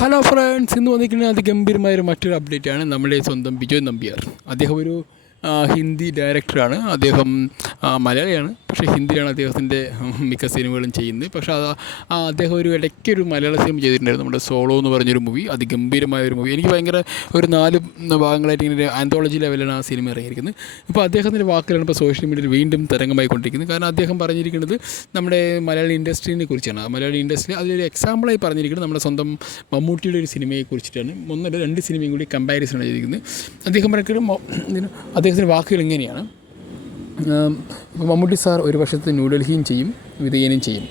Hello friends, ഇന്ന് വന്നിരിക്കുന്നത് അതിഗംഭീരമായൊരു മറ്റൊരു അപ്ഡേറ്റാണ്. നമ്മുടെ സ്വന്തം ബിജോയ് നമ്പ്യാർ. അദ്ദേഹം ഒരു ഹിന്ദി ഡയറക്ടറാണ്. അദ്ദേഹം മലയാളിയാണ്, പക്ഷേ ഹിന്ദിയിലാണ് അദ്ദേഹത്തിൻ്റെ മിക്ക സിനിമകളും ചെയ്യുന്നത്. പക്ഷേ അദ്ദേഹം ഒരു ഇടയ്ക്കൊരു മലയാള സിനിമ ചെയ്തിട്ടുണ്ടായിരുന്നു, നമ്മുടെ സോളോ എന്ന് പറഞ്ഞൊരു മൂവി. അതിഗംഭീരമായൊരു മൂവി. എനിക്ക് ഭയങ്കര ഒരു 4 ഭാഗങ്ങളായിട്ട് ഇങ്ങനെ ആന്തോളജി ലെവലിലാണ് ആ സിനിമ ഇറങ്ങിയിരിക്കുന്നത്. ഇപ്പോൾ അദ്ദേഹത്തിൻ്റെ വാക്കുകളാണ് ഇപ്പോൾ സോഷ്യൽ മീഡിയയിൽ വീണ്ടും തരംഗമായിക്കൊണ്ടിരിക്കുന്നത്. കാരണം അദ്ദേഹം പറഞ്ഞിരിക്കുന്നത് നമ്മുടെ മലയാളി ഇൻഡസ്ട്രീനെ കുറിച്ചാണ്. മലയാളി ഇൻഡസ്ട്രി അതിലൊരു എക്സാമ്പിളായി പറഞ്ഞിരിക്കുന്നത് നമ്മുടെ സ്വന്തം മമ്മൂട്ടിയുടെ ഒരു സിനിമയെ കുറിച്ചിട്ടാണ്. 2 സിനിമയും കൂടി കമ്പാരിസൺ ചെയ്തിരിക്കുന്നത്. അദ്ദേഹം പറഞ്ഞിട്ട് അദ്ദേഹത്തിൻ്റെ വാക്കുകൾ ഇങ്ങനെയാണ്: ഇപ്പോൾ മമ്മൂട്ടി സാർ ഒരു വർഷത്തെ ന്യൂഡൽഹിയും ചെയ്യും, വിധേയനും ചെയ്യും.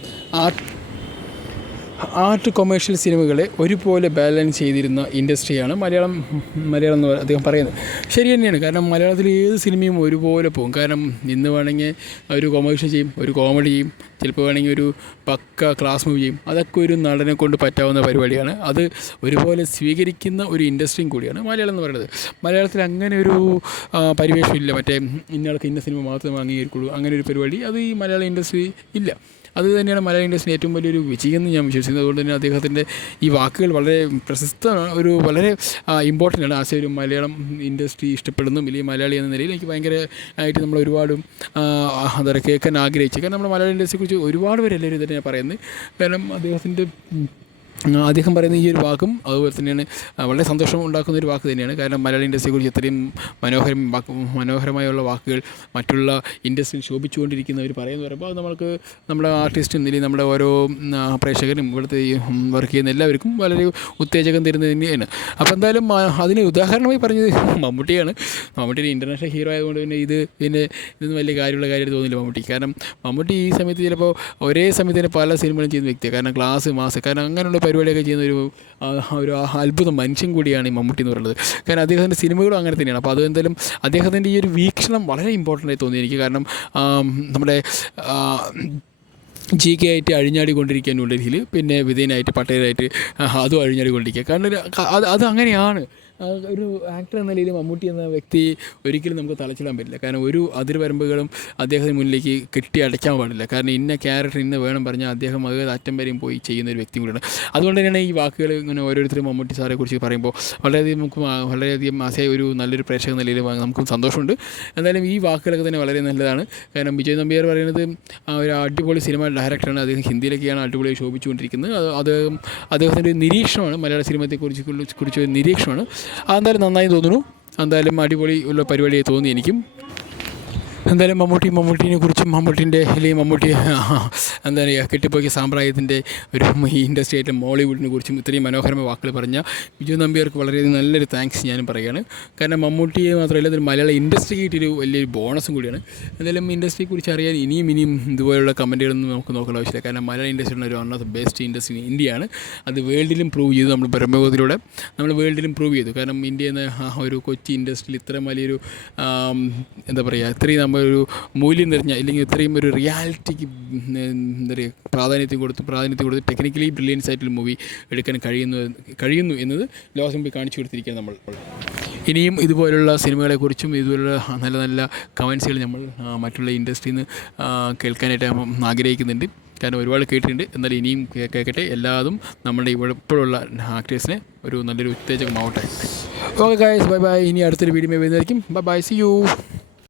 ആർട്ട് കൊമേഴ്ഷ്യൽ സിനിമകളെ ഒരുപോലെ ബാലൻസ് ചെയ്തിരുന്ന ഇൻഡസ്ട്രിയാണ് മലയാളം എന്ന് അദ്ദേഹം പറയുന്നത്. ശരി തന്നെയാണ്. കാരണം മലയാളത്തിൽ ഏത് സിനിമയും ഒരുപോലെ പോകും. കാരണം ഇന്ന് വേണമെങ്കിൽ ഒരു കൊമേഴ്ഷ്യൽ ചെയ്യും, ഒരു കോമഡി ചെയ്യും, ചിലപ്പോൾ വേണമെങ്കിൽ ഒരു പക്ക ക്ലാസ് മൂവി ചെയ്യും. അതൊക്കെ ഒരു നടനെ കൊണ്ട് പറ്റാവുന്ന പരിപാടിയാണ്. അത് ഒരുപോലെ സ്വീകരിക്കുന്ന ഒരു ഇൻഡസ്ട്രിയും കൂടിയാണ് മലയാളം എന്ന് പറയുന്നത്. മലയാളത്തിൽ അങ്ങനെ ഒരു പരിവേഷമില്ല, മറ്റേ ഇന്നയാൾക്ക് ഇന്ന സിനിമ മാത്രമേ അംഗീകരിക്കുള്ളൂ, അങ്ങനെ ഒരു പരിപാടി അത് ഈ മലയാള ഇൻഡസ്ട്രി ഇല്ല. അത് തന്നെയാണ് മലയാള ഇൻഡസ്ട്രി ഏറ്റവും വലിയൊരു വിജയം എന്ന് ഞാൻ വിശ്വസിക്കുന്നത്. അതുകൊണ്ട് തന്നെ അദ്ദേഹത്തിൻ്റെ ഈ വാക്കുകൾ വളരെ പ്രശസ്തമാണ്, വളരെ ഇമ്പോർട്ടൻ്റ് ആണ്. ആശയ ഒരു മലയാളം ഇൻഡസ്ട്രി ഇഷ്ടപ്പെടുന്നു, വലിയ മലയാളി എന്ന നിലയിൽ എനിക്ക് ഭയങ്കര ആയിട്ട് നമ്മൾ ഒരുപാട് എന്താ പറയുക കേൾക്കാൻ ആഗ്രഹിച്ചു. കാരണം നമ്മുടെ മലയാള ഇൻഡസ്ട്രിയെക്കുറിച്ച് ഒരുപാട് പേര് എല്ലാവരും ഇത് തന്നെയാണ് പറയുന്നത്. കാരണം അദ്ദേഹം പറയുന്ന ഈ ഒരു വാക്കും അതുപോലെ തന്നെയാണ് വളരെ സന്തോഷം ഉണ്ടാക്കുന്ന ഒരു വാക്ക് തന്നെയാണ്. കാരണം മലയാള ഇൻഡസ്ട്രിയെക്കുറിച്ച് ഇത്രയും മനോഹരമായുള്ള വാക്കുകൾ മറ്റുള്ള ഇൻഡസ്ട്രിയിൽ ശോഭിച്ചുകൊണ്ടിരിക്കുന്നവർ പറയുമെന്ന് പറയുമ്പോൾ അത് നമുക്ക് നമ്മുടെ ആർട്ടിസ്റ്റും ഇല്ലെങ്കിൽ നമ്മുടെ ഓരോ പ്രേക്ഷകരും ഇവിടുത്തെ വർക്ക് ചെയ്യുന്ന എല്ലാവർക്കും വളരെ ഉത്തേജകം തരുന്നത് തന്നെയാണ്. അപ്പോൾ എന്തായാലും അതിന് ഉദാഹരണമായി പറഞ്ഞത് മമ്മൂട്ടിയാണ്. മമ്മൂട്ടി ഇൻ്റർനാഷണൽ ഹീറോ ആയതുകൊണ്ട് പിന്നെ ഇതൊന്നും വലിയ കാര്യമുള്ള കാര്യമായിട്ട് തോന്നില്ല മമ്മൂട്ടി. കാരണം മമ്മൂട്ടി ഈ സമയത്ത് ചിലപ്പോൾ ഒരേ സമയത്ത് തന്നെ പല സിനിമകളും ചെയ്യുന്ന വ്യക്തിയാണ്. കാരണം ക്ലാസ് മാസ് കാരണം അങ്ങനെയുള്ള പരിപാടിയൊക്കെ ചെയ്യുന്ന ഒരു അത്ഭുത മനുഷ്യൻ കൂടിയാണ് ഈ മമ്മൂട്ടി എന്ന് പറയുന്നത്. കാരണം അദ്ദേഹത്തിൻ്റെ സിനിമകളും അങ്ങനെ തന്നെയാണ്. അപ്പോൾ അത് എന്തായാലും അദ്ദേഹത്തിൻ്റെ ഈ ഒരു വീക്ഷണം വളരെ ഇമ്പോർട്ടൻ്റ് ആയി തോന്നി എനിക്ക്. കാരണം നമ്മുടെ GK ആയിട്ട് അഴിഞ്ഞാടിക്കൊണ്ടിരിക്കുക ന്യൂഡൽഹിയിൽ, പിന്നെ വിധേയനായിട്ട് പട്ടേലായിട്ട് അതും അഴിഞ്ഞാടിക്കൊണ്ടിരിക്കുക. കാരണം അത് അങ്ങനെയാണ്. ഒരു ആക്ടർ എന്ന നിലയിൽ മമ്മൂട്ടി എന്ന വ്യക്തി ഒരിക്കലും നമുക്ക് തളച്ചിടാൻ പറ്റില്ല. കാരണം ഒരു അതിർവരമ്പുകളും അദ്ദേഹത്തിന് മുന്നിലേക്ക് കെട്ടി അടയ്ക്കാൻ പാടില്ല. കാരണം ഇന്ന ക്യാരക്ടർ ഇന്ന് വേണം പറഞ്ഞാൽ അദ്ദേഹം അത് അറ്റം വരെയും പോയി ചെയ്യുന്ന ഒരു വ്യക്തി കൂടിയാണ്. അതുകൊണ്ട് തന്നെയാണ് ഈ വാക്കുകൾ ഇങ്ങനെ ഓരോരുത്തരും മമ്മൂട്ടി സാറെ കുറിച്ച് പറയുമ്പോൾ വളരെയധികം ആശയ ഒരു നല്ലൊരു പ്രേക്ഷക നിലയിൽ നമുക്കും സന്തോഷമുണ്ട്. എന്തായാലും ഈ വാക്കുകളൊക്കെ തന്നെ വളരെ നല്ലതാണ്. കാരണം ബിജോയ് നമ്പ്യാർ പറയുന്നത് ഒരു അടിപൊളി സിനിമ ഡയറക്ടറാണ്. അദ്ദേഹം ഹിന്ദിയിലൊക്കെയാണ് അടിപൊളിയായി ശോഭിച്ചുകൊണ്ടിരിക്കുന്നത്. അദ്ദേഹത്തിൻ്റെ നിരീക്ഷണമാണ് മലയാള സിനിമയെക്കുറിച്ച് ഒരു നിരീക്ഷണമാണ്. അതെന്തായാലും നന്നായി തോന്നുന്നു. എന്തായാലും അടിപൊളി ഉള്ള പരിപാടിയായി തോന്നി എനിക്കും. എന്തായാലും മമ്മൂട്ടിനെ കുറിച്ചും മമ്മൂട്ടിൻ്റെ അല്ലെങ്കിൽ മമ്മൂട്ടി എന്താ പറയുക കെട്ടിപ്പോക്കിയ സാമ്പ്രാജ്യത്തിൻ്റെ ഒരു ഈ ഇൻഡസ്ട്രി ആയിട്ട് മോളിവുഡിനെ കുറിച്ചും ഇത്രയും മനോഹരമായ വാക്കുകൾ പറഞ്ഞ ബിജോയ് നമ്പ്യാർക്ക് വളരെയധികം നല്ലൊരു താങ്ക്സ് ഞാനും പറയുകയാണ്. കാരണം മമ്മൂട്ടിയെ മാത്രമല്ല ഇതൊരു മലയാള ഇൻഡസ്ട്രിക്ക് കിട്ടിയൊരു വലിയൊരു ബോണസും കൂടിയാണ്. എന്തായാലും ഇൻഡസ്ട്രിയെക്കുറിച്ച് അറിയാൻ ഇനിയും ഇതുപോലുള്ള കമൻറ്റുകളൊന്നും നമുക്ക് നോക്കേണ്ട ആവശ്യമില്ല. കാരണം മലയാള ഇൻഡസ്ട്രിയുടെ ഒരു one of the best industry ഇന്ത്യയാണ്. അത് വേൾഡിലും പ്രൂവ് ചെയ്തു. നമ്മൾ ബ്രഹ്മഗോതിലൂടെ നമ്മൾ വേൾഡിലും പ്രൂവ് ചെയ്തു. കാരണം ഇന്ത്യ എന്ന ഒരു കൊച്ചി ഇൻഡസ്ട്രിയിൽ ഇത്ര വലിയൊരു എന്താ പറയുക ഇത്രയും ഒരു മൂല്യം നിറഞ്ഞ അല്ലെങ്കിൽ ഇത്രയും ഒരു റിയാലിറ്റിക്ക് എന്താ പറയുക പ്രാധാന്യത്തിൽ കൊടുത്ത് ടെക്നിക്കലി ബ്രില്യൻസ് ആയിട്ടൊരു മൂവി എടുക്കാൻ കഴിയുന്നു എന്നത് ലോകം പോയി കാണിച്ചു കൊടുത്തിരിക്കുകയാണ് നമ്മൾ. ഇനിയും ഇതുപോലുള്ള സിനിമകളെക്കുറിച്ചും ഇതുപോലുള്ള നല്ല നല്ല കമൻസുകൾ നമ്മൾ മറ്റുള്ള ഇൻഡസ്ട്രിയിൽ നിന്ന് കേൾക്കാനായിട്ട് ആഗ്രഹിക്കുന്നുണ്ട്. കാരണം ഒരുപാട് കേട്ടിട്ടുണ്ട്. എന്നാലും ഇനിയും കേൾക്കട്ടെ. എല്ലാതും നമ്മുടെ ഇപ്പോഴുള്ള ആക്ടേഴ്സിനെ ഒരു നല്ലൊരു ഉത്തേജകമാവട്ടെ. Okay guys, bye bye. ഇനി അടുത്തൊരു വീഡിയോ വരുന്നതായിരിക്കും. Bye bye, see U.